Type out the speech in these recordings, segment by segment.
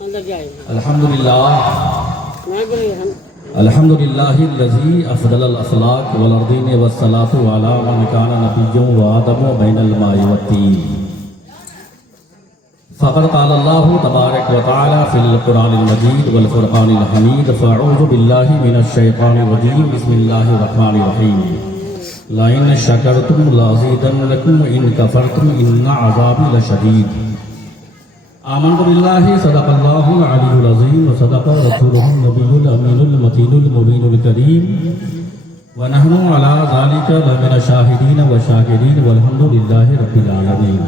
الحمدللہ الذی افضل الاخلاق والارضین والصلاة علی من کان نبی وآدم بین الماء والطین فقد قال اللہ تبارک وتعالی فی القرآن المجید والفرقان الحمید فاعوذ باللہ من الشیطان الرجیم بسم اللہ الرحمن الرحیم لئن شکرتم لازیدنکم ان کفرتم ان عذابی لشدید آمنت باللہ صدق اللہ العلی العظیم وصدق رسولہ النبی الامین المتین المبین الکریم ونحن علی ذالک لمن الشاہدین والشاکرین والحمدللہ رب العالمین۔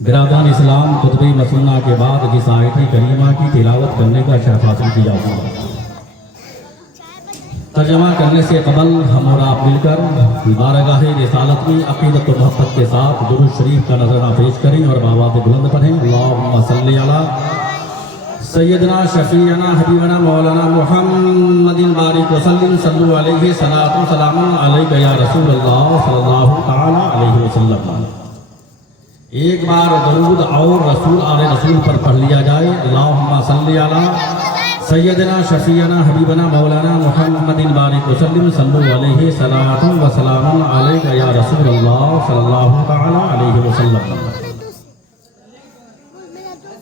برادران اسلام، خطبہ مسنونہ کے بعد جس آیت کریمہ کی تلاوت کرنے کا شرف حاصل کیا ہوا، ترجمہ کرنے سے قبل ہم اور آپ مل کر بارگاہ رسالت میں عقیدت و محبت کے ساتھ درود شریف کا نظرانہ پیش کریں اور بآواز بلند پڑھیں۔ اللہم صلی علی سیدنا شفیعنا حبیبنا مولانا محمد بارک وسلم صلو علیہ صلاۃ و سلام علیک یا رسول اللہ صلی اللہ تعالی علیہ وسلم۔ ایک بار درود اور رسول آل رسول پر پڑھ لیا جائے۔ اللہم صلی علی سیدنا شفیعنا حبیبنا مولانا محمد بارک وسلم صلو علیہ صلاۃ و سلام علیک یا رسول اللہ صلی اللہ تعالی علیہ وسلم۔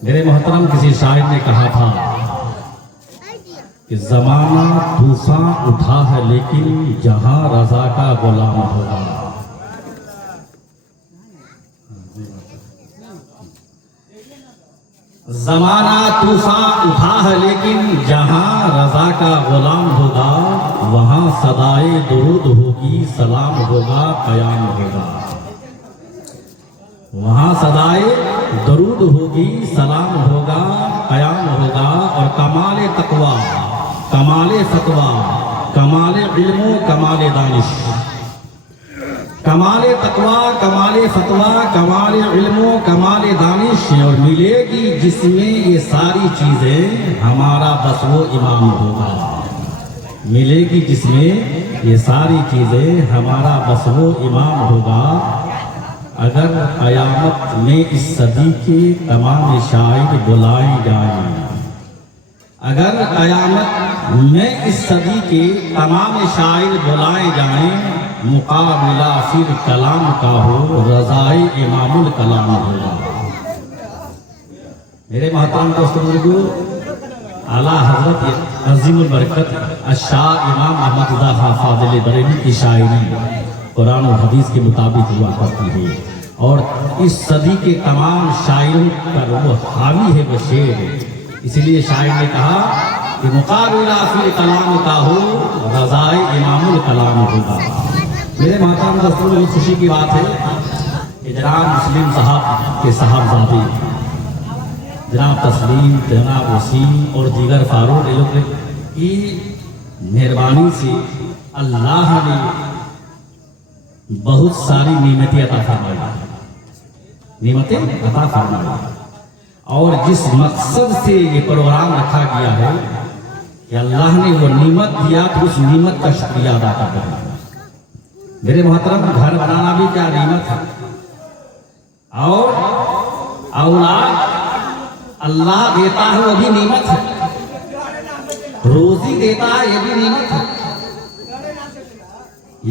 میرے محترم، کسی شاعر نے کہا تھا کہ زمانہ طوفان اٹھا ہے لیکن جہاں رضا کا غلام ہوگا۔ زمانہ طوفان اٹھا ہے لیکن جہاں رضا کا غلام ہوگا، وہاں صدائے درود ہوگی، سلام ہوگا، قیام ہوگا۔ وہاں صدائے درود ہوگی، سلام ہوگا، قیام ہوگا، اور کمال تقویٰ، کمال فتویٰ، کمال علم و کمال دانش، کمال تقویٰ، کمال فتویٰ، کمال علم و کمال دانش، اور ملے گی جس میں یہ ساری چیزیں، ہمارا بس وہ امام ہوگا۔ ملے گی جس میں یہ ساری چیزیں، ہمارا بس وہ امام ہوگا۔ اگر قیامت میں اس صدی کے تمام شاعر بلائے جائیں، اگر قیامت میں اس صدی کے تمام شاعر بلائے جائیں، مقابلہ پھر کلام کا ہو، رضائے امام الکلام ہوگا۔ میرے محترم دوستو بزرگو، اعلیٰ حضرت عظیم البرکت الشاہ امام احمد رضا خان فاضل بریلوی کی شاعری قرآن و حدیث کے مطابق ہوا کرتی ہے، اور اس صدی کے تمام شاعروں پر وہ حاوی ہے، وہ شعر ہے۔ اسی لیے شاعر نے کہا کہ مقابلہ پھر کلام کا ہو، رضائے امام الکلام ہوگا۔ میرے محترم دوستوں، بہت خوشی کی بات ہے کہ جناب مسلم صاحب کے صاحبزادے جناب تسلیم، جناب وسیم اور دیگر فاروق لوگ کی مہربانی سے اللہ نے بہت ساری نعمتیں عطا فرمائی، نعمتیں عطا فرمائی، اور جس مقصد سے یہ پروگرام رکھا گیا ہے کہ اللہ نے وہ نعمت دیا تو اس نعمت کا شکریہ ادا کرنا ہے۔ میرے محترم، گھر بنانا بھی کیا نعمت ہے، اور اولاد اللہ دیتا ہے وہ بھی نعمت ہے، روزی دیتا ہے یہ بھی نعمت ہے،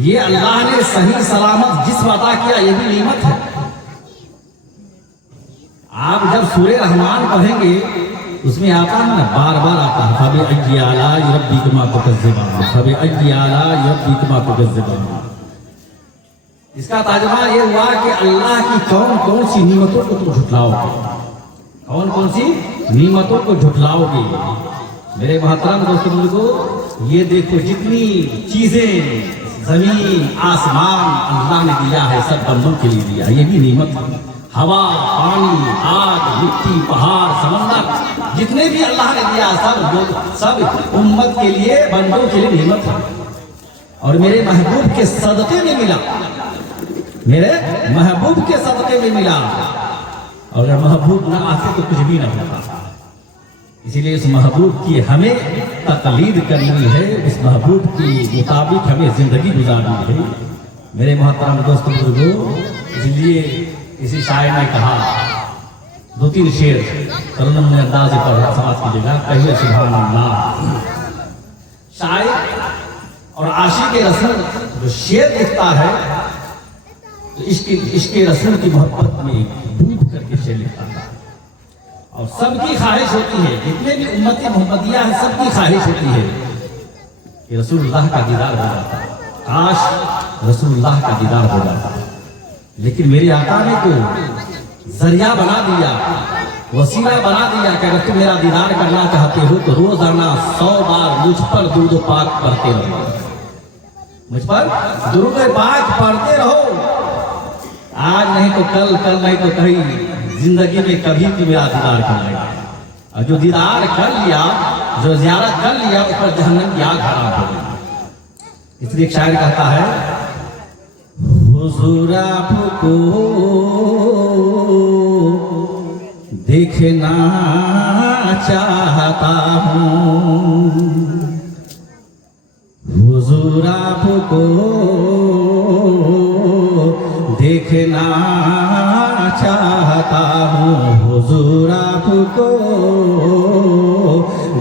یہ اللہ نے صحیح سلامت جسم عطا کیا یہ بھی نعمت ہے۔ آپ جب سورہ رحمان پڑھیں گے اس میں آتا ہے نا، بار بار آتا ہے فَبِأَيِّ آلَاءِ رَبِّكُمَا تُكَذِّبَانِ، فَبِأَيِّ آلَاءِ رَبِّكُمَا تُكَذِّبَانِ۔ اس کا ترجمہ یہ ہوا کہ اللہ کی کون کون سی نعمتوں کو تم جھٹلاؤ گے، کون کون سی نعمتوں کو جھٹلاؤ گے۔ میرے محترم دوستوں کو، یہ دیکھو جتنی چیزیں زمین آسمان اللہ نے دیا ہے، سب بندوں کے لیے دیا، یہ بھی نعمت ہے۔ ہوا، پانی، آگ، مٹی، پہاڑ، سمندر، جتنے بھی اللہ نے دیا سب امت کے لیے، بندوں کے لیے نعمت ہے۔ اور میرے محبوب کے صدقے میں ملا، میرے محبوب کے صدقے میں ملا، اور اگر محبوب نہ آتے تو کچھ بھی نہ ہوتا۔ اسی لیے اس محبوب کی ہمیں تقلید کرنی ہے، اس محبوب کی مطابق ہمیں زندگی گزارنی ہے۔ میرے محترم دوستوں بزرگوں، اس لیے کسی شاعر نے کہا، دو 2-3 शेर तरन्नुम में अंदाज पर समाज कीजिएगा, कहिए सुभान अल्लाह। शायर और आशिक रसूल जो शेर लिखता है तो इसके रसूल की मोहब्बत में डूब करके शेर लिखता है। और सबकी ख्वाहिश होती है, जितने भी उम्मती मोहम्मदिया है सबकी ख्वाहिश होती है कि रसूलुल्लाह का दीदार हो जाता, काश रसूलुल्लाह का दीदार हो जाता। लेकिन मेरे आका ने तो जरिया बना दिया, वसीला बना दिया कि अगर तुम मेरा दीदार करना चाहते हो तो रोजाना 100 बार मुझ पर दुरूद पाक पढ़ते रहो, मुझ पर दुरूद पाक पढ़ते रहो। आज नहीं तो कल, कल नहीं तो कहीं जिंदगी में कभी भी मेरा दीदार कर लेगा। और जो दीदार कर लिया, जो ज़ियारत कर लिया, उस पर जहन्नम की आग हराम हो गई। इसलिए एक शायर कहता है, हुजूर आपको देखना चाहता हूँ, हुजूर आपको देखना चाहता हूँ, हुजूर आपको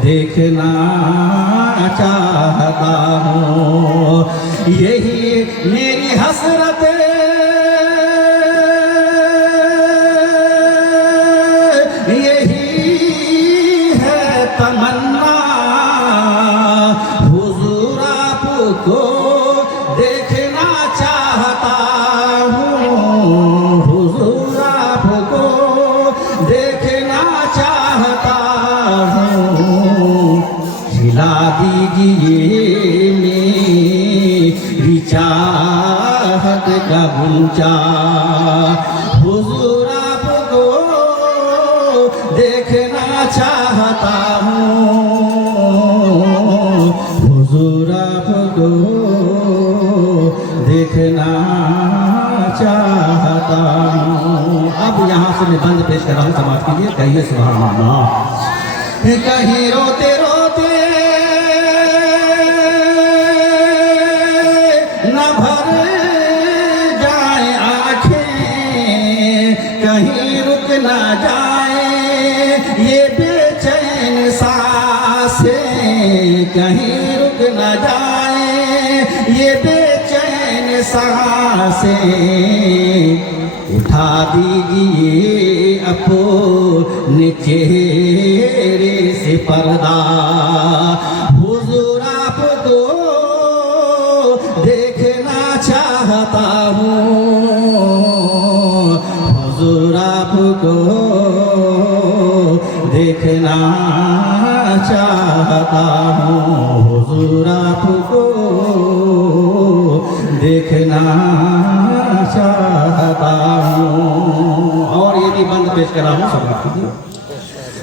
देखना चाहता हूँ। यही मेरी हसरत, यही है तमन्ना, हुजूर आपको देखना चाहता हूँ, हुजूर आपको देखना चाहता हूँ। खिला दीजिए मेरी चाहत का गुंचा, हुजूर आपको देखना चाहता हूँ, हुजूर आपको देखना चाहता हूँ। अब यहाँ से मैं बंद पेश कर रहा हूँ, समाज के लिए कहिए सुभान अल्लाह। कहीं रोते रोते न भर जाए आँखें, कहीं रुक न जाए ये बेचैन सांसें, कहीं रुक न जाए ये बेचैन सांसें। उठा दीजिए अपने चेहरे से पर्दा, हुजूर आपको देखना चाहता हूँ, हुजूर आपको देखना चाहता हूँ, हुजूर आपको देखना चाहता हूँ। और ये भी बंद पेश कर रहा हूँ, सब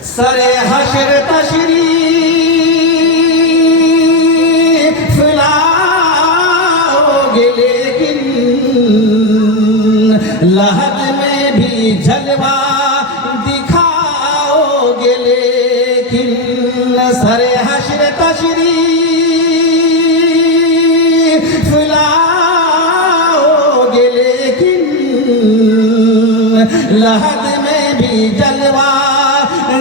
सरे हशर तशरीफ लाओगे, लेकिन लहद में भी जलवा दिखाओगे, लेकिन सरे हशर तशरीफ लाओगे, लेकिन लहद में भी जलवा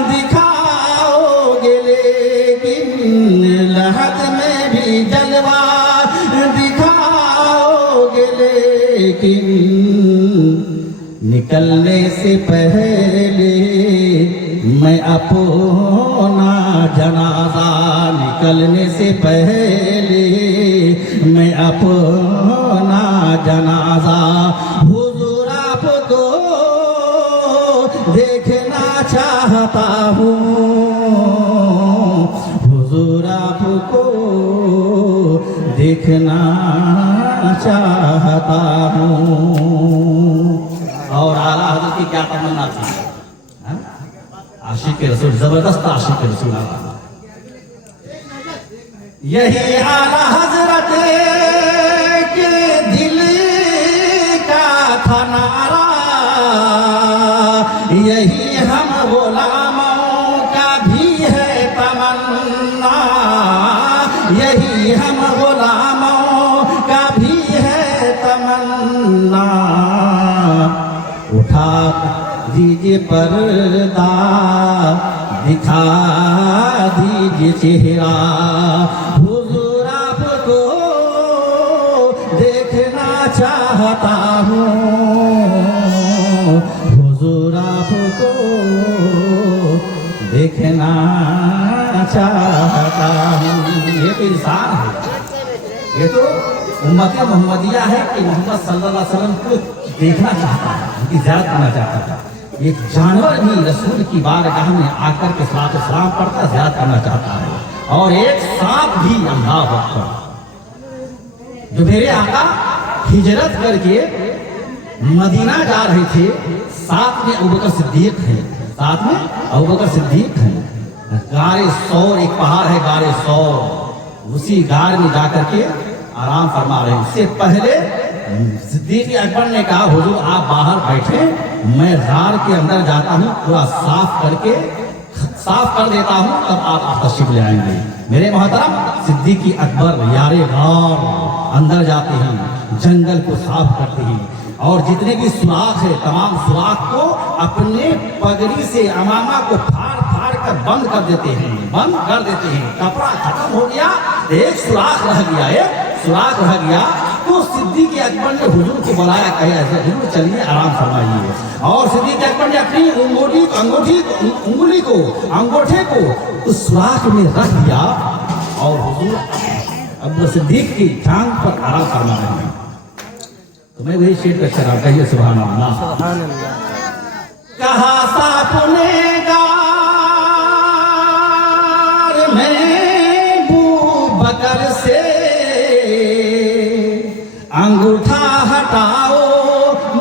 दिखाओगे, लेकिन लहद में भी जलवा दिखाओगे, लेकिन निकलने से पहले मैं अपना जनाजा, निकलने से पहले मैं अपना जनाजा, हुजूर आपको देखना चाहता हूँ, हुजूर आपको देखना चाहता हूँ। और आला हज़रत की क्या तमन्ना थी, आशिक रसूल, जबरदस्त आशिक रसूल। यही आला हज़रत के दिल का था नारा, यही हम गुलामों का भी है तमन्ना, यही हम गुलामों का भी है तमन्ना। उठा دیجیے پردہ دکھا دیجیے چہرہ حضور آپ کو دیکھنا چاہتا ہوں حضور آپ کو دیکھنا چاہتا ہوں. یہ تو انسان ہے, یہ تو امت محمدیہ ہے کہ محمد صلی اللہ علیہ وسلم کو دیکھنا چاہتا ہے, ان کی زیارت کرنا چاہتا ہے. ایک جانور بھی رسول کی بارگاہ میں آ کر کے صلاۃ و سلام پڑھتا زیارت کرنا چاہتا ہے. اور ایک سانپ بھی, اللہ اکبر, جو میرے آقا ہجرت کر کے مدینہ جا رہے تھے, ساتھ میں ابوبکر صدیق ہیں, ساتھ میں ابوبکر صدیق ہیں. غار ثور ایک پہاڑ ہے, غار ثور, اسی غار میں جا کر کے آرام فرما رہے ہیں. اس سے پہلے صدیق اکبر نے کہا حضور آپ باہر بیٹھے, میں غار کے اندر جاتا ہوں, پورا صاف کر دیتا ہوں, تب آپ تشریف لے آئیں گے. میرے محترم صدیق اکبر یار غار اندر جاتے ہیں, جنگل کو صاف کرتے ہیں, اور جتنے بھی سوراخ ہے تمام سوراخ کو اپنے پگڑی سے عمامہ کو پھاڑ کر بند کر دیتے ہیں, کپڑا ختم ہو گیا, ایک سوراخ رہ گیا. تو صدیق اکبر نے حضور کو بلایا, کہا ایسے حضور چلیے آرام فرمائیے. اور صدیق اکبر نے اپنی انگوٹھے کو اس سوراخ میں رکھ دیا, اور حضور ابو صدیق کی ٹانگ پر آرام فرما رہے ہیں. تو میں وہی شعر کا شرح, کہیے سبحان اللہ. سبحان اللہ. کہا سانپ نے بکر سے انگوٹھا ہٹاؤ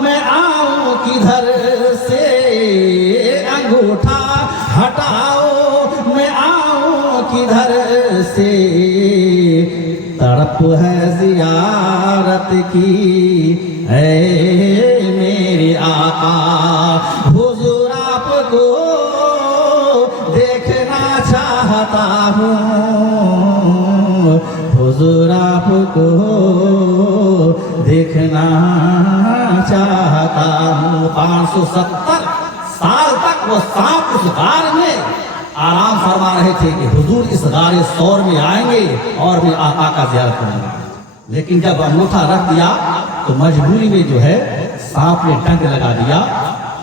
میں آؤں کدھر سے, انگوٹھا ہٹاؤ میں آؤں کدھر سے, تڑپ ہے زیارت کی اے میرے آقا, حضور آپ کو دیکھنا چاہتا ہوں, حضور آپ کو دیکھنا چاہتا ہوں. 570 سال تک وہ سانپ اس غار میں آرام فرما رہے تھے کہ حضور اس غار ثور میں آئیں گے اور میں آقا کا زیارت کریں گے. لیکن جب انگوٹھا رکھ دیا تو مجبوری میں جو ہے سانپ نے ڈنک لگا دیا,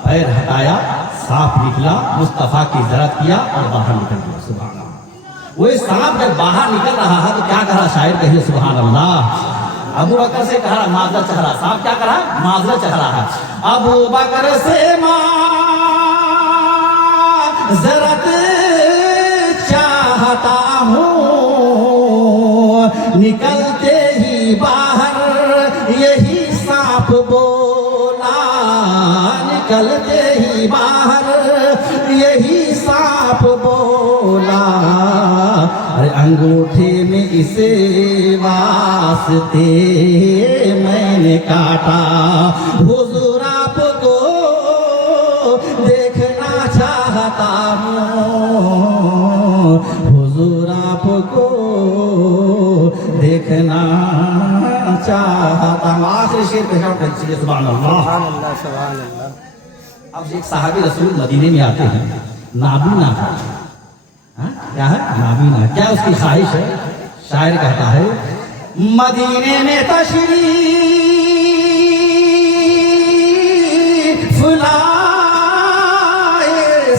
پیر ہٹایا, سانپ نکلا, مصطفیٰ کی زیارت کیا اور باہر نکل گیا. سبحان اللہ. وہی سانپ جب باہر نکل رہا ہے تو کیا کہا شاعر, کہیے سبحان اللہ. ابو بکر سے کہا معذرت چاہ رہا, سانپ کیا کہا معذرت چاہ رہا ہے. ابو بکر سے معذرت چاہتا ہوں, نکلتے ہی باہر یہی سانپ بولا, نکلتے ہی باہر یہی سانپ بولا, ارے انگوٹھے میں اسے واسطے میں نے کاٹا, حضور آپ کو دیکھنا چاہتا ہوں, حضور آپ کو دیکھنا چاہتا ہوں. آخری شعر پہ شاٹ کریے سبحان اللہ. سبحان اللہ. سبحان اللہ. اب ایک صحابی رسول مدینے میں آتے ہیں, نابینا ہے, کیا ہے نابینا, کیا اس کی خواہش ہے؟ شاعر کہتا ہے مدینے میں تشریف لائے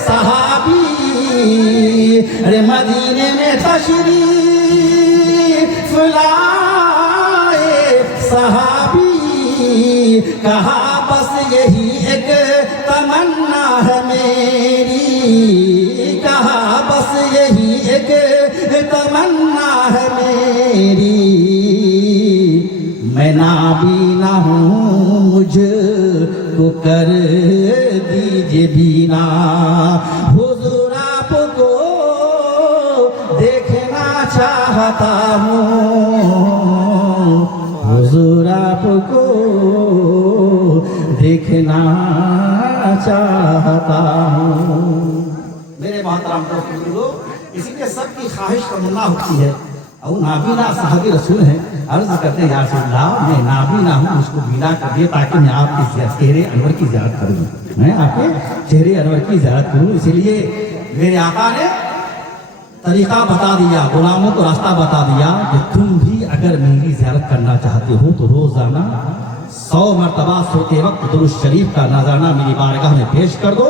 صحابی, ارے مدینے میں تشریف لائے صحابی, کہا بس یہی ایک تمنا ہے میری, کہا بس یہی ایک تمنا ہے میری, میں نابینا ہوں مجھ کو کر دیجئے بینا, حضور آپ کو دیکھنا چاہتا ہوں, حضور آپ کو دیکھنا چاہتا ہوں. میرے محترم دوستو, اسی لیے سب کی خواہش تمنا ہوتی ہے और नाबीना साहब रसूल हैं, अर्ज करते हैं या रसूल अल्लाह मैं नाबीना हूँ, उसको बीना कर दिए ताकि मैं आपके चेहरे अनवर की ज़ियारत करूँ, मैं आपके चेहरे अनवर की ज़ियारत करूँ। इसलिए मेरे आका ने तरीका बता दिया, गुलामों को रास्ता बता दिया कि तुम भी अगर मेरी ज़ियारत करना चाहते हो तो रोज़ाना 100 मरतबा सोते वक्त दुरूद शरीफ का नजराना मेरी बारगाह में पेश कर दो।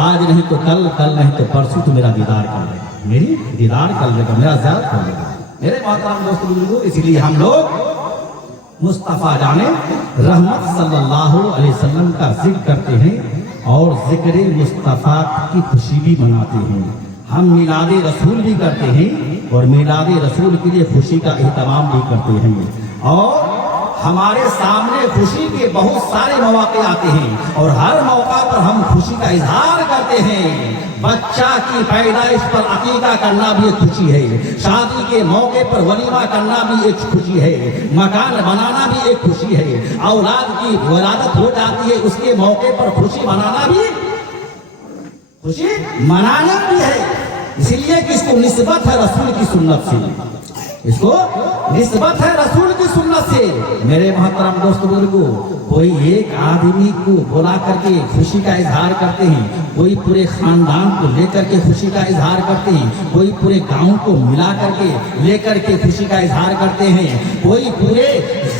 आज नहीं तो कल, कल नहीं तो परसों तो मेरा दीदार कर लेगा, मेरी दीदार कर लेगा, मेरा ज़ियारत कर लेगा। मेरे मोहतरम दोस्त बुजुर्गों, इसलिए हम लोग मुस्तफ़ा जाने रहमत सल्लल्लाहु अलैहि वसल्लम का जिक्र करते हैं और जिक्र मुस्तफ़ा की खुशी भी मनाते हैं। हम मिलाद रसूल भी करते हैं और मिलाद रसूल के लिए खुशी का एहतमाम भी करते हैं। और हमारे सामने खुशी के बहुत सारे मौके आते हैं और हर मौका पर हम खुशी का इजहार करते हैं। बच्चा की पैदाइश पर अकीका करना भी एक खुशी है, शादी के मौके पर वलीमा करना भी एक खुशी है, मकान बनाना भी एक खुशी है, औलाद की वलादत हो जाती है उसके मौके पर खुशी मनाना भी खुशी मनाना भी है। इसीलिए कि इसको निस्बत है रसूल की सुन्नत से, इसको निस्बत है रसूल की सुन्नत से। मेरे मोहतरम दोस्त बुजुर्गों, कोई एक आदमी को बुला करके खुशी का इजहार करते हैं, कोई पूरे खानदान को लेकर के खुशी का इजहार करते हैं, कोई पूरे गांव को मिला करके लेकर के खुशी का इजहार करते हैं, कोई पूरे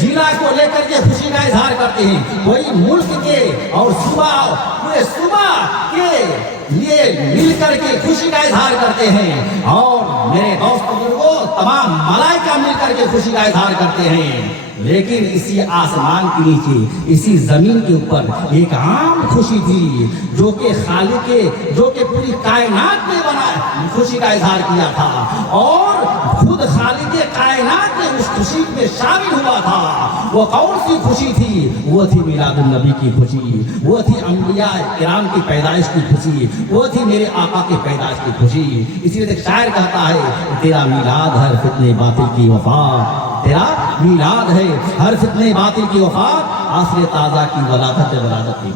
जिला को लेकर के खुशी का इजहार करते हैं, कोई मुल्क के और पूरे सूबा के लिए मिलकर के खुशी का इजहार करते हैं। और मेरे दोस्त बुजुर्गों, तमाम मलाइका मिलकर के खुशी का इजहार करते हैं। लेकिन इसी आसमान के नीचे, इसी जमीन के ऊपर एक आम खुशी थी जो कि खालिक के, जो कि पूरी कायनात ने बनाया, खुशी का इजहार किया था और खुद खालिक के कायनात ने उस खुशी में शामिल हुआ था। वो कौन सी खुशी थी? वो थी मिलादुन नबी की खुशी, वो थी अंबिया किराम की पैदाइश की खुशी, वो थी मेरे आका की पैदाइश की खुशी। इसीलिए एक शायर कहता है, तेरा मिलाद हर फितने बातिल की वफात, तेरा मिलाद है हर फितने बातिल की वफात, आसरे ताजा की वलादत की।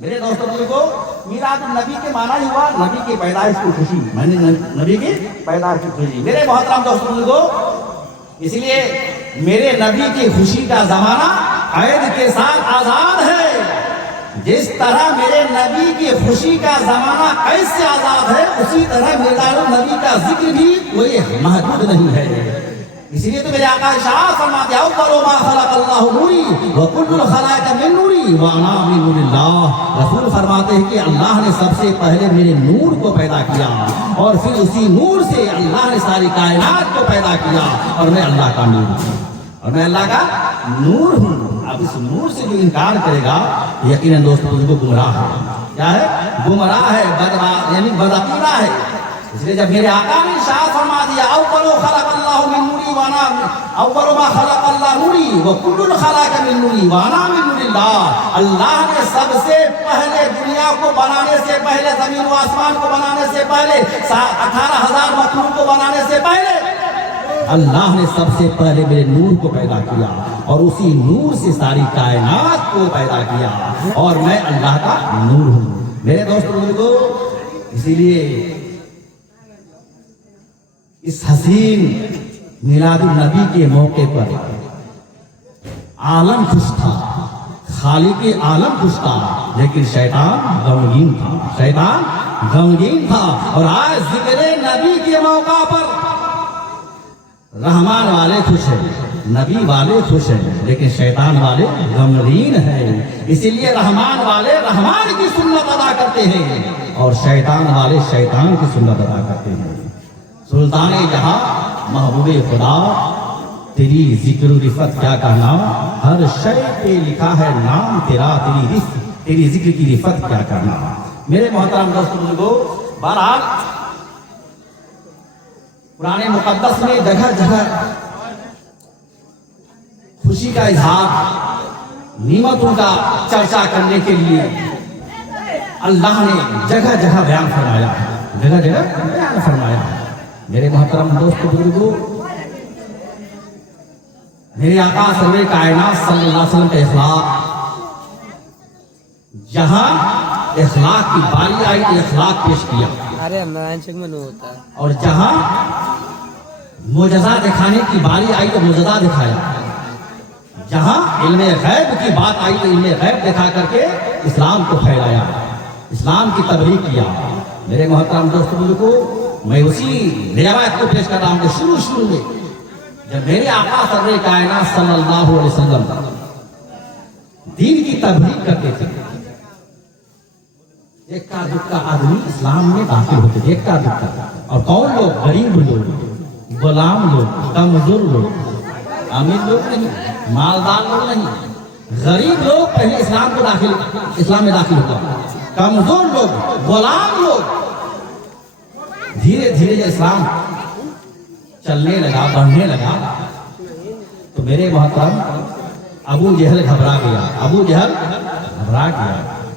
मेरे दोस्तों को मिलाद नबी के माना ही हुआ नबी की पैदाइश की खुशी, मैंने नबी की पैदाइश की खुशी। मेरे मोहतरम दोस्तों को, इसलिए मेरे नबी की खुशी का जमाना कैद के साथ आजाद है। जिस तरह मेरे नबी की खुशी का जमाना कैद से आजाद है, उसी तरह मिलाद नबी का जिक्र भी कोई महदूद नहीं है। इसलिए तो मेरे आका शाह फरमाते हैं, अव्वलु मा खलक़ल्लाहु नूरी व कुल्लुल खलाइक़ मिन नूरी व अना मिन नूरिल्लाह। रसूल फरमाते हैं कि अल्लाह ने सबसे पहले मेरे नूर को पैदा किया और फिर उसी नूर से अल्लाह ने सारी कायनात को पैदा किया और मैं अल्लाह का नूर हूँ, और मैं अल्लाह का नूर हूँ। अब इस नूर से जो इनकार करेगा यकीनन दोस्तों उसको गुमराह है। क्या है? गुमराह है, यानी बदअकीदा है। इसलिए जब मेरे आका ने शाह फरमा दिया, अव्वलु खलक़ल्लाहु मिन नूरी व अना, अव्वलु मा खलक़ल्लाहु नूरी व कुल्लुल खलाइक़ मिन नूरी व अना मिन नूरिल्लाह। अल्लाह ने सबसे पहले दुनिया को बनाने से पहले, जमीन व आसमान को बनाने से पहले, 18,000 मखलूक को बनाने से पहले अल्लाह ने सबसे पहले मेरे नूर को पैदा किया और उसी नूर से सारी कायनात को पैदा किया और मैं अल्लाह का नूर हूँ। मेरे दोस्तों, इसीलिए इस हसीन मिलादुन नबी के मौके पर आलम खुश था, खालिक आलम खुश था, लेकिन शैतान गमगीन था, शैतान गमगीन था। और आज जिक्र नबी के मौका पर रहमान वाले खुश हैं, नबी वाले खुश हैं, लेकिन शैतान वाले गमगीन हैं। इसीलिए रहमान वाले रहमान की सुन्नत अदा करते हैं और शैतान वाले शैतान की सुन्नत अदा करते हैं। सुल्ताने जहां महबूबे खुदा, तेरी जिक्र रिफत क्या कहना, हर शय पे लिखा है नाम तेरा, तेरी जिक्र की रिफत क्या करना। मेरे मोहतरम दोस्तों को, बहरहाल पुराने मुकद्दस में जगह जगह खुशी का इजहार, निमतों का चर्चा करने के लिए अल्लाह ने जगह जगह बयान फरमाया, जगह जगह बयान फरमाया। मेरे मोहतरम दोस्तों बुजुर्गों, मेरे आका सर्वे कायनात सल्लल्लाहु अलैहि वसल्लम का इखलाक, जहां इखलाक की बारी आई तो इखलाक पेश किया, अरे होता है। और जहां मोजज़ा दिखाने की बारी आई तो मोजज़ा दिखाया, जहां इल्मे गैब की बात आई तो इल्मे गैब दिखा करके इस्लाम को फैलाया, इस्लाम की तबलीग किया। मेरे मोहतरम दोस्तों को मैं उसी रिवायत को पेश कर रहा हूँ कि शुरू में जब मेरे आका सर्रे कायनात सल्लल्लाहु अलैहि वसल्लम दीन की तबलीग करते थे, एक्का दुक्का आदमी इस्लाम में दाखिल होते थे, एक्का दुक्का। और कौन लोग? गरीब लोग, गुलाम लोग, कमजोर लोग, अमीर लोग नहीं, मालदार लोग नहीं, गरीब लोग पहले इस्लाम में दाखिल हुआ। कमजोर लोग, गुलाम लोग, धीरे धीरे इस्लाम चलने लगा, बढ़ने लगा, तो मेरे मोहतरम अबू जहल घबरा गया।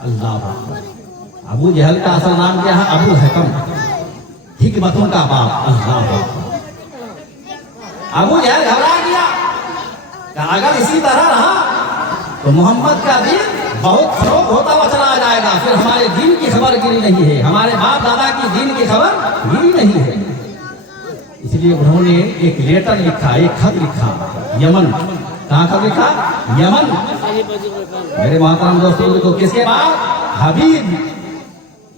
अल्लाह अकबर। अबू जहल का असल नाम क्या है? अबू हकम, हिकमतों का बाप। अल्लाह अकबर। अबू जहल घबरा गया कि अगर इसी तरह रहा तो मोहम्मद का दीन बहुत फरोग होता हुआ चला जाएगा, फिर हमारे दीन की खबर गिरी नहीं है, हमारे बाप दादा की दीन की खबर गिरी नहीं है। इसलिए उन्होंने एक लेटर लिखा, एक खत लिखा यमन। कहाँ खत लिखा? यमन। मेरे मोहतरम दोस्तों को किसके पास? हबीब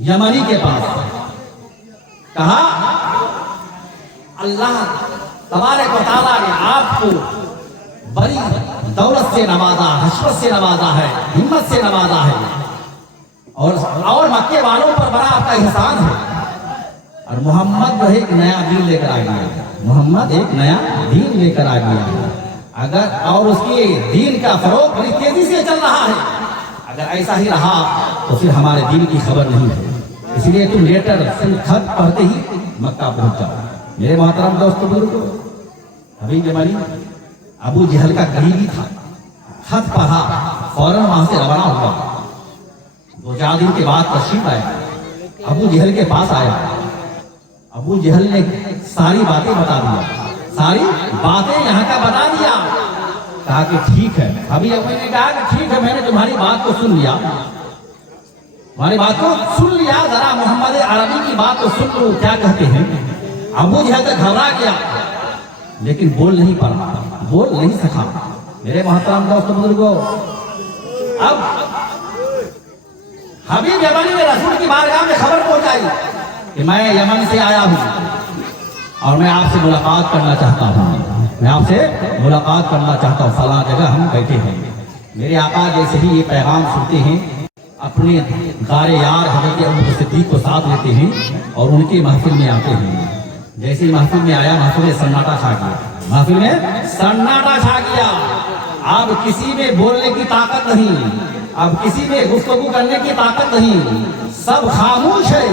यमनी के पास। कहा अल्लाह तबारक व तआला ने आपको बड़ी दौलत से नवाजा, हशमत से नवाजा है, हिम्मत से नवाजा है, और मक्के वालों पर बड़ा आपका एहसान है। और मोहम्मद जो है एक नया दीन लेकर आ गया, मोहम्मद एक नया दीन लेकर आ गया। अगर और उसकी दीन का फरोग बड़ी तेजी से चल रहा है, अगर ऐसा ही रहा तो फिर हमारे दीन की खबर नहीं है। इसलिए तुम लेटर खत पढ़ते ही मक्का पहुंच जाओ। मेरे मोहतरम दोस्तों बुजुर्गों, हबीब यमनी अबू जहल का करीबी था। खत पढ़ा, फौरन वहां से रवाना हुआ। 2-4 दिन के बाद तशरीफ आया, अबू जहल के पास आया। अबू जहल ने सारी बातें बता दिया, सारी बातें यहाँ का बता दिया। कहा कि ठीक है। अभी ने कहा कि ठीक है, मैंने तुम्हारी बात को सुन लिया, तुम्हारी बात को सुन लिया, जरा मोहम्मद अरबी की बात को सुन लो, क्या कहते हैं। अबू जहल तक घबरा गया, लेकिन बोल नहीं पाया, बोल नहीं सका। मेरे मोहतरम दोस्तों बुजुर्गों, अब हबीब यमनी ने रसूल की बारगाह में खबर पहुंचाई कि मैं यमन से आया हूं और मैं आपसे मुलाकात करना चाहता हूं, मैं आपसे मुलाकात करना चाहता हूं, फलां जगह हम बैठे हैं। मेरे आका जैसे ही ये पैगाम सुनते हैं, अपने गारे यार हज़रत अबू बकर सिद्दीक़ को साथ लेते हैं और उनकी महफिल में आते हैं। जैसे ही महफिल में आया, महफिल में सन्नाटा छा गया, महफिल में सन्नाटा छा गया। अब किसी में बोलने की ताकत नहीं, अब किसी में गुफ्तगू करने की ताकत नहीं, सब खामोश है,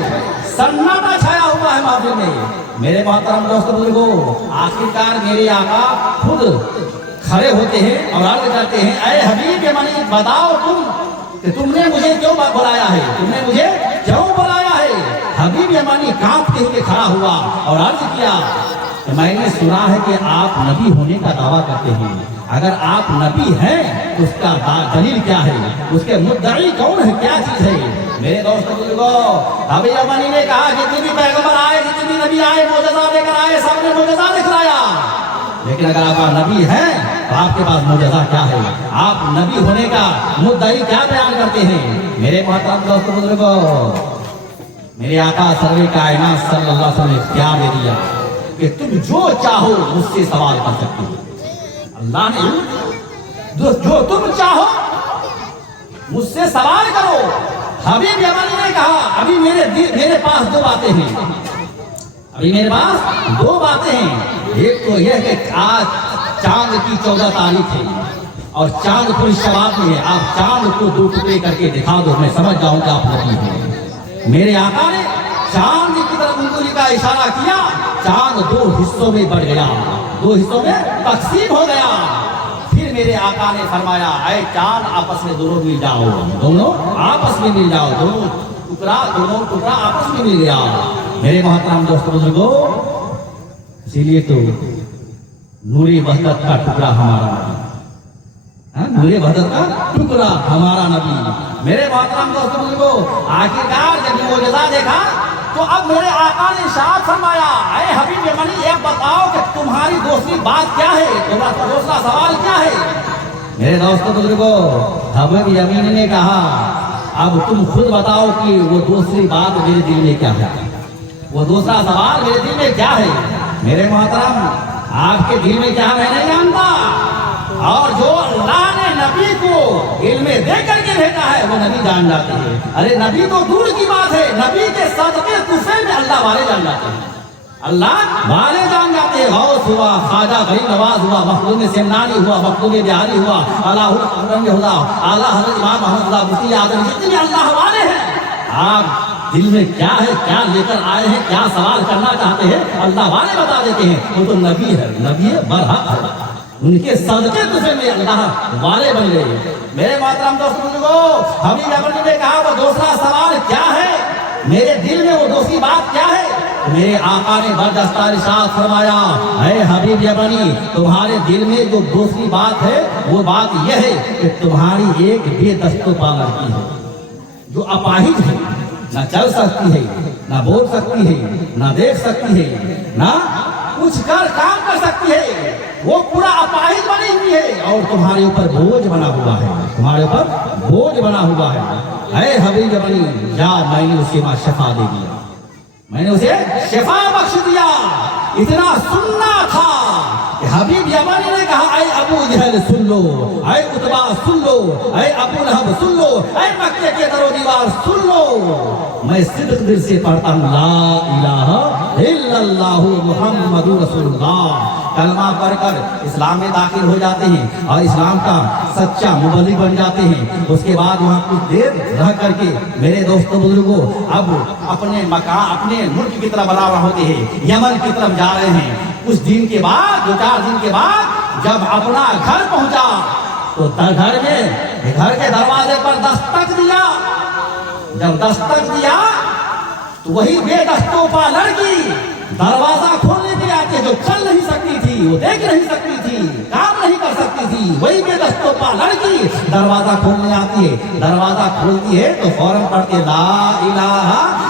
सन्नाटा छाया हुआ है महफिल में। मेरे मोहतरम दोस्तों बुजुर्गों, आखिरकार मेरे आका खुद खड़े होते हैं और अर्ज करते हैं, ऐ हबीब यमनी, बताओ तुम कि तुमने मुझे क्यों बुलाया है, तुमने मुझे क्यों बुलाया है। हबीब यमनी कांपते हुए खड़ा हुआ और अर्ज किया कि मैंने सुना है कि आप नबी होने का दावा करते हैं, अगर आप नबी हैं तो उसका दलील क्या है, उसके मुद्दई कौन है, क्या चीज है। मेरे दोस्तों बुजुर्गों, हबीब यमनी ने कहा जितने भी पैगंबर आए, जितने भी नबी आए, मोजज़ा लेकर आए, सबने मोजज़ा दिखलाया, लेकिन अगर आप नबी हैं तो आपके पास मोजज़ा क्या है, आप नबी होने का मुद्दई क्या बयान करते हैं। मेरे मोहतरम दोस्तों बुजुर्गों, मेरे आका सर्वे कायनात सल्लल्लाहु अलैहि वसल्लम ने इख्तियार दे दिया कि तुम जो चाहो मुझसे सवाल कर सकते हो। अल्लाह ने जो तुम चाहो मुझसे सवाल करो। हबीब यमनी ने कहा, अभी मेरे पास 2 बातें हैं, अभी मेरे पास 2 बातें हैं। एक तो यह कि आज चांद की 14 तारीख है और चांद पूरी शबाब में है, आप चांद को 2 टुकड़े करके दिखा दो, मैं समझ जाऊं कि आप नबी हैं। मेरे आका ने चांद की तरफ उंगली का इशारा किया, चांद 2 हिस्सों में बढ़ गया, 2 हिस्सों में तकसीम हो गया। फिर मेरे आका ने फरमाया, ऐ चांद आपस में दोनों मिल जाओ, दोनों आपस में मिल जाओ, दोनों टुकड़ा आपस में मिल गया। मेरे मोहतरम दोस्तों बुजुर्गों, इसीलिए तो नूरे वहदत का टुकड़ा हमारा नबी, नूरे वहदत का टुकड़ा हमारा नबी। मेरे मोहतरम दोस्तों बुजुर्गों, आखिरकार जब मोजज़ा देखा تو اب میرے آقا نے ارشاد فرمایا اے حبیب یمنی یہ بتاؤ کہ تمہاری دوسری بات کیا ہے، تمہارا دوسرا سوال کیا ہے؟ میرے دوستوں بزرگوں، حبیب یمنی نے کہا اب تم خود بتاؤ کہ وہ دوسری بات میرے دل میں کیا ہے، وہ دوسرا سوال میرے دل میں کیا ہے؟ میرے محترم، آپ کے دل میں کیا میں نہیں جانتا، اور جو اللہ نے نبی کو علم دے کر کے بھیجا ہے وہ نبی جان جاتے ہیں۔ ارے نبی تو دور کی بات ہے، نبی کے صدقے طفیل میں اللہ والے جان جاتے ہیں، اللہ والے جان جاتے ہیں۔ غوث ہوا، خواجہ غریب نواز ہوا، مخدوم سمنانی ہوا، مخدوم بہاری ہوا، اعلیٰ حضرت ہوا، اعلیٰ حضرت امام محمد اللہ مفتی اعظم، جتنے بھی اللہ والے ہیں، آپ دل میں کیا ہے، کیا لے کر آئے ہیں، کیا سوال کرنا چاہتے ہیں، اللہ والے بتا دیتے ہیں۔ وہ تو نبی ہے، نبی برحق ہے، ان کے صدقے تجھے میں اللہ والے بن گئے۔ میرے محترم دوست بزرگوں، حبیب یمنی نے کہا وہ دوسرا سوال کیا ہے، میرے دل میں وہ دوسری بات کیا ہے؟ میرے آقا نے برجستہ ارشاد فرمایا اے حبیب یمنی تمہارے دل میں جو دوسری بات ہے وہ بات یہ ہے کہ تمہاری ایک بے دست و پا لڑکی ہے جو اپاہج ہے، نہ چل سکتی ہے، نہ بول سکتی ہے، نہ دیکھ سکتی ہے، نہ کچھ کام کر سکتی ہے، وہ پورا اپاہج بنی ہوئی ہے اور تمہارے اوپر بوجھ بنا ہوا ہے، تمہارے اوپر بوجھ بنا ہوا ہے۔ اے حبیب یمنی جا، میں نے اسے شفا دے دیا، میں نے اسے شفا بخش دیا۔ اتنا سننا تھا کہ حبیب یمنی نے کہا اے ابو جہل سن لو، اے عتبہ سن لو، اے ابو لہب سن لو، اے مکے کے در و دیوار سن لو، میں صدق دل سے پڑھتا ہوں لا الہ الا اللہ محمد رسول اللہ، کلمہ پڑھ کر اسلام میں داخل ہو جاتے ہیں اور اسلام کا سچا مبلغ بن جاتے ہیں۔ اس کے بعد وہاں کچھ دیر رہ کر کے میرے دوستوں بزرگوں اب اپنے مکان، اپنے ملک کی طرف روانہ ہوتے ہیں، یمن کی طرف جا رہے ہیں۔ کچھ دن کے بعد، 2-4 دن کے بعد جب اپنا گھر پہنچا تو گھر کے دروازے پر دستک دیا، جب دستک دیا تو وہی بے دستوں پا لڑکی دروازہ کھولنے کے آتے، جو چل نہیں سکتی تھی، وہ دیکھ نہیں سکتی تھی، کام نہیں کر سکتی تھی، وہی بے دستوں پا لڑکی دروازہ کھولنے آتی ہے۔ دروازہ کھولتی ہے تو فوراً پڑھتے لا الہ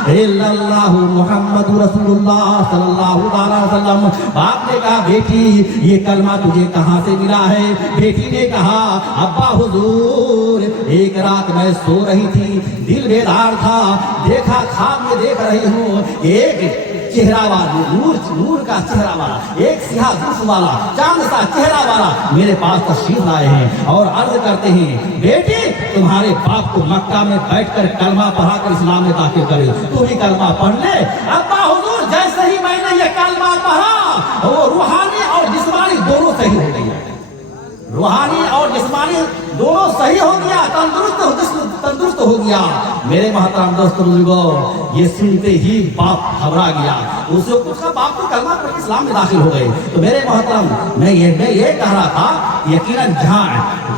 الا اللہ محمد رسول اللہ صلی اللہ علیہ وسلم۔ باپ نے کہا بیٹی یہ کلمہ تجھے کہاں سے ملا ہے؟ بیٹی نے کہا ابا حضور ایک رات میں سو رہی تھی، دل بیدار تھا، دیکھا خواب میں دیکھ رہی ہوں ایک چہرہ والا، نور کا چہرہ والا، ایک سیاہ زلف والا، چاند سا چہرہ والا میرے پاس تشریف لائے ہیں اور عرض کرتے ہیں بیٹی تمہارے باپ کو مکہ میں بیٹھ کر کلمہ پڑھا کر اسلام میں داخل کرے، تو بھی کلمہ پڑھ لے۔ ابا حضور جیسے ہی میں نے یہ کلمہ پڑھا وہ روحانی اور جسمانی دونوں صحیح ہو گئی، روحانی اور جسمانی دونوں صحیح ہو گیا، تندرست ہو گیا۔ میرے محترم دوستوں بزرگوں، یہ سنتے ہی باپ گھبرا گیا، اس کا باپ تو کلمہ پڑھ کے اسلام میں داخل ہو گئے۔ تو میرے محترم میں یہ کہہ رہا تھا یقیناً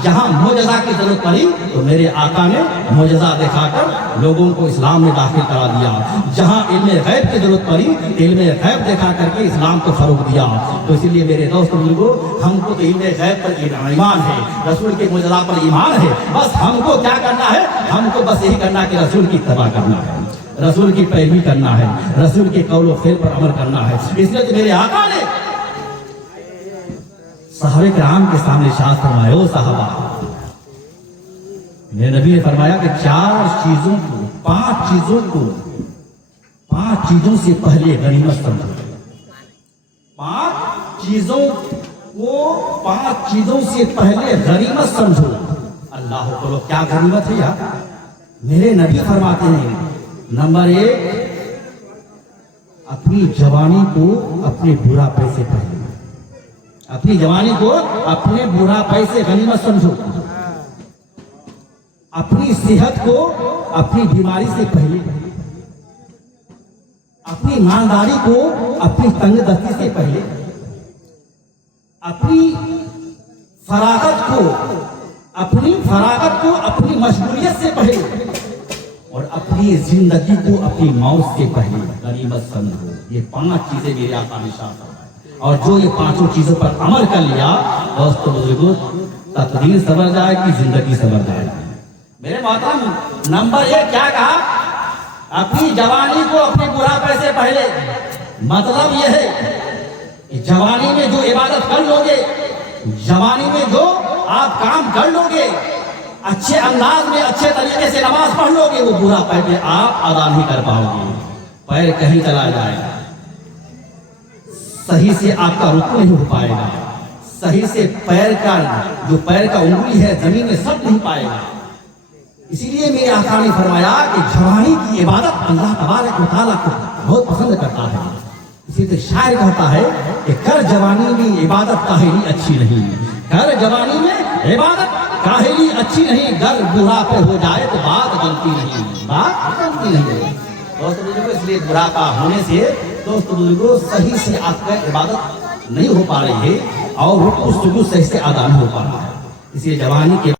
جہاں معجزہ کی ضرورت پڑی تو میرے آقا نے معجزہ دکھا کر لوگوں کو اسلام میں داخل کرا دیا، جہاں علم غیب کی ضرورت پڑی علم غیب دکھا کر کے اسلام کو فروغ دیا۔ تو اسی لیے میرے دوست بزرگوں ہم کو تو علم غیب پر ایمان ہے، رسول کے معجزہ پر ایمان ہے، بس ہم کو کیا کرنا ہے؟ ہم کو بس یہی کرنا کہ رسول کی اتباع کرنا ہے، رسول کی پیروی کرنا ہے، رسول کے قول و فعل پر عمل کرنا ہے۔ اس لیے تو میرے آقا نے صحابہ کرام کے سامنے ارشاد فرمایا او صحابہ، میرے نبی نے فرمایا کہ 5 چیزوں سے پہلے غنیمت سمجھو، 5 چیزوں سے پہلے غنیمت سمجھو۔ اللہ کو کیا غنیمت ہے یار؟ میرے نبی فرماتے ہیں نمبر 1 اپنی جوانی کو اپنے بڑھاپے سے پہلے، اپنی جوانی کو اپنے بڑھاپے سے غنیمت سمجھو، اپنی صحت کو اپنی بیماری سے پہلے، اپنی ایمانداری کو اپنی تنگ دستی سے پہلے، اپنی فراغت کو اپنی مشغولیت سے پہلے، اور اپنی زندگی کو اپنی موت سے پہلے غنیمت سمجھو۔ یہ 5 چیزیں میرے آقا نے ارشاد فرمائی، اور جو یہ 5 چیزوں پر عمل کر لیا دوستو بزرگوں تقدیر سنور جائے گی، زندگی سنور جائے گی۔ میرے محترم نمبر 1 کیا کہا؟ अपनी जवानी को अपने बुढ़ापे से पहले, मतलब यह है कि जवानी में जो इबादत कर लोगे, जवानी में जो आप काम कर लोगे, अच्छे अंदाज में अच्छे तरीके से नमाज पढ़ लोगे, वो बुढ़ापे में आप अदा नहीं कर पाओगे। पैर कहीं चला जाए, सही से आपका रुकू नहीं हो पाएगा, सही से पैर का जो पैर का उंगली है जमीन में सट नहीं पाएगा। इसीलिए मेरे आका ने फरमाया कि जवानी की इबादत अल्लाह तबारक व तआला को बहुत पसंद करता है। इसी से शायर कहता है कि कर जवानी में इबादत काहेली अच्छी नहीं, कर जवानी में इबादत काहेली अच्छी नहीं, गर बुढ़ापे हो जाए तो बात बनती नहीं, बात बनती नहीं। दोस्त बुजुर्गों, इसलिए बुढ़ापा होने से दोस्त बुजुर्गों सही से आपका इबादत नहीं हो पा रही है और रुकू सुजूद सही से अदा नहीं हो पा रहा है। इसलिए जवानी के